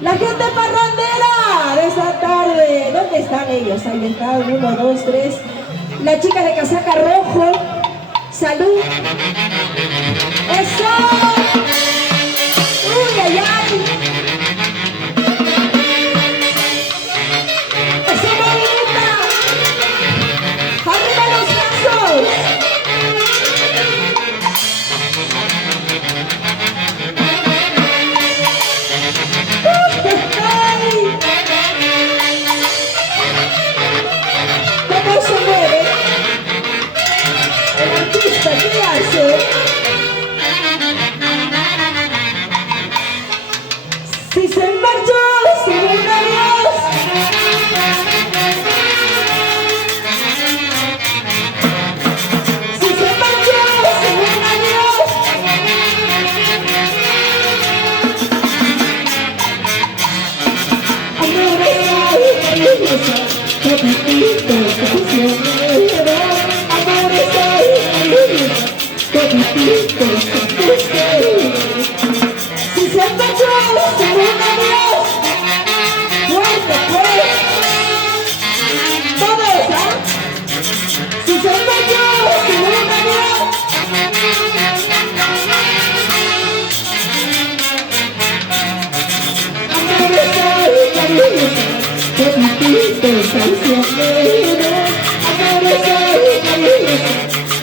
La gente parrandera de esta tarde. ¿Dónde están ellos? Ahí están, 1, 2, 3. La chica de casaca rojo. Salud. ¡Eso! ¡Uy, ay, ay! ¡Eso, bonita! ¡Arriba los brazos! ¿Cómo se mueve? El artista, ¿qué hace? Si se marchó sin un adiós, si se marchó sin un adiós, amores hay belleza, toditito se pusieron, amores hay belleza, toditito se pusieron. Si se marchó sin un adiós, fuerte, pues, todos, ¿ah? Si se marchó sin un adiós, amores hay belleza, toditito se pusieron, amores hay belleza,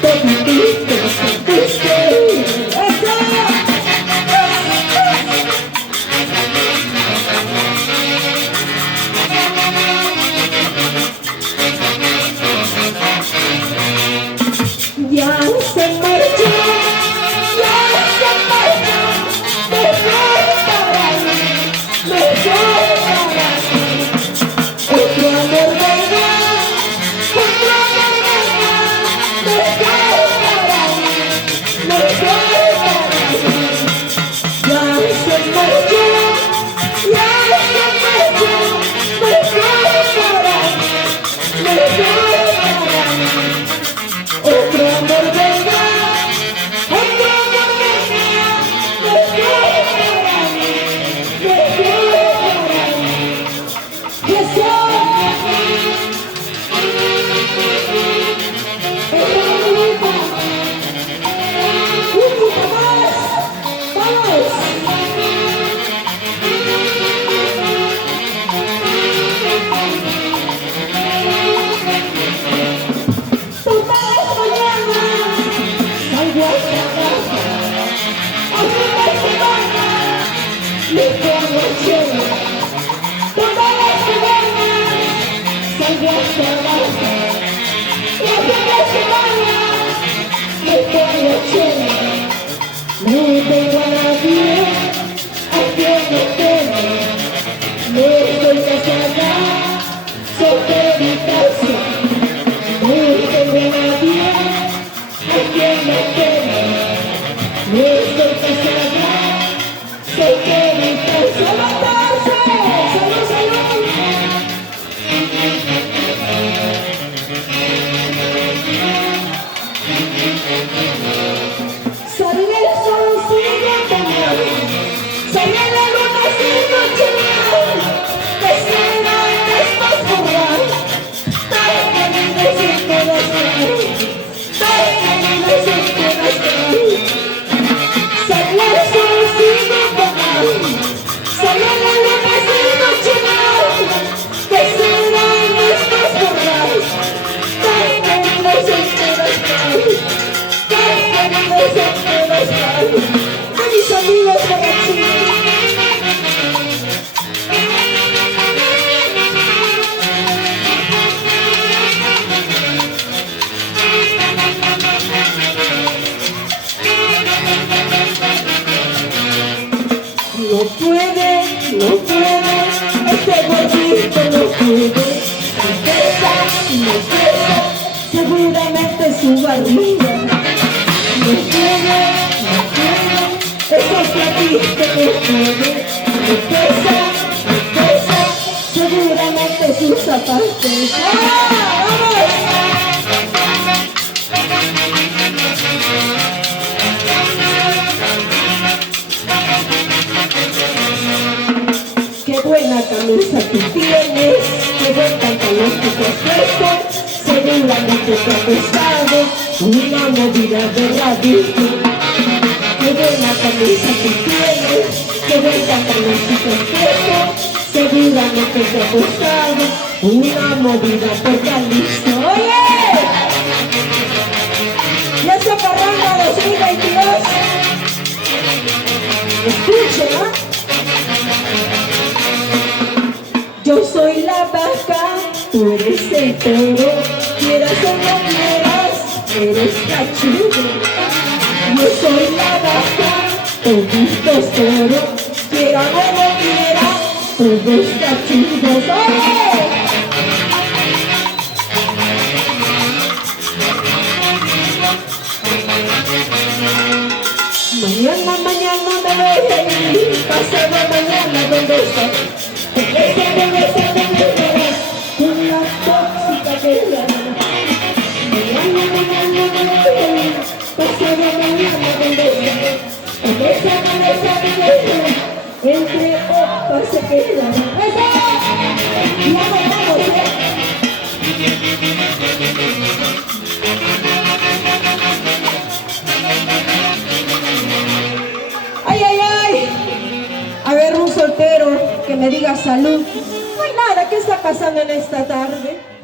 toditito se pusieron. ¡Eso! Ya se marchó, mejor para mí, mejor para mí. Otro amor vendrá, otro amor vendrá, mejor para mí, mejor para mí. Ya se marchó, mejor para mí, mejor para mí. Otro amor vendrá, otro amor vendrá, mejor para mí, mejor para mí. ¡Eso! ¡Un poco más! ¡Vamos! Salgo hasta casa, hace una semana, me pongo cielo. Todas las semanas, salgo hasta casa, y hace una semana, me pongo cielo. No tengo a nadie, a quien me teme, no estoy casada, solterita. No tengo a nadie, a quien me teme, no estoy casada, solterita. ¡Levantarse! ¡Salud, salud! Sale el sol sin otoñal, sale la luna sin noche, que será después borrar, tan querido sin corazón. Sale el sol sin otoñal, sale la luna sin noche, que será nuestros borrar, tan queridos sin corazón, tan queridos sin corazón. A mis amigos borrachitos. No puede, este gordito no puede, no pesa, seguramente su barriga. No puede, esos platitos no puede, no pesa, seguramente sus zapatos. ¡Ah, vamos! camisa tú tienes, qué buen pantalón que te has puesto, seguramente te ha costado una movida de radito. Qué buena camisa tú tienes, qué buen pantalón que te has puesto, seguramente te ha costado una movida por Jalisco. ¡Oye! ¡Ya se parranda 2022! Escucha, yo soy la vaca, tú eres el toro, quieras o no quieras, eres cachudo. Yo soy la vaca, todos toros, quieran o no quieran, todos cachudos. ¡Oye! Mañana me voy a ir, pasado mañana, ¿dónde estás? Regresa, con la tóxica que la mañana me voy a ir, pasado mañana, ¿dónde estás? Regresa, entre opas se queda. ¡Eso! Y vamos, ¡ay, ay, ay! A ver, un soltero que me diga salud. No hay nada, ¿qué está pasando en esta tarde?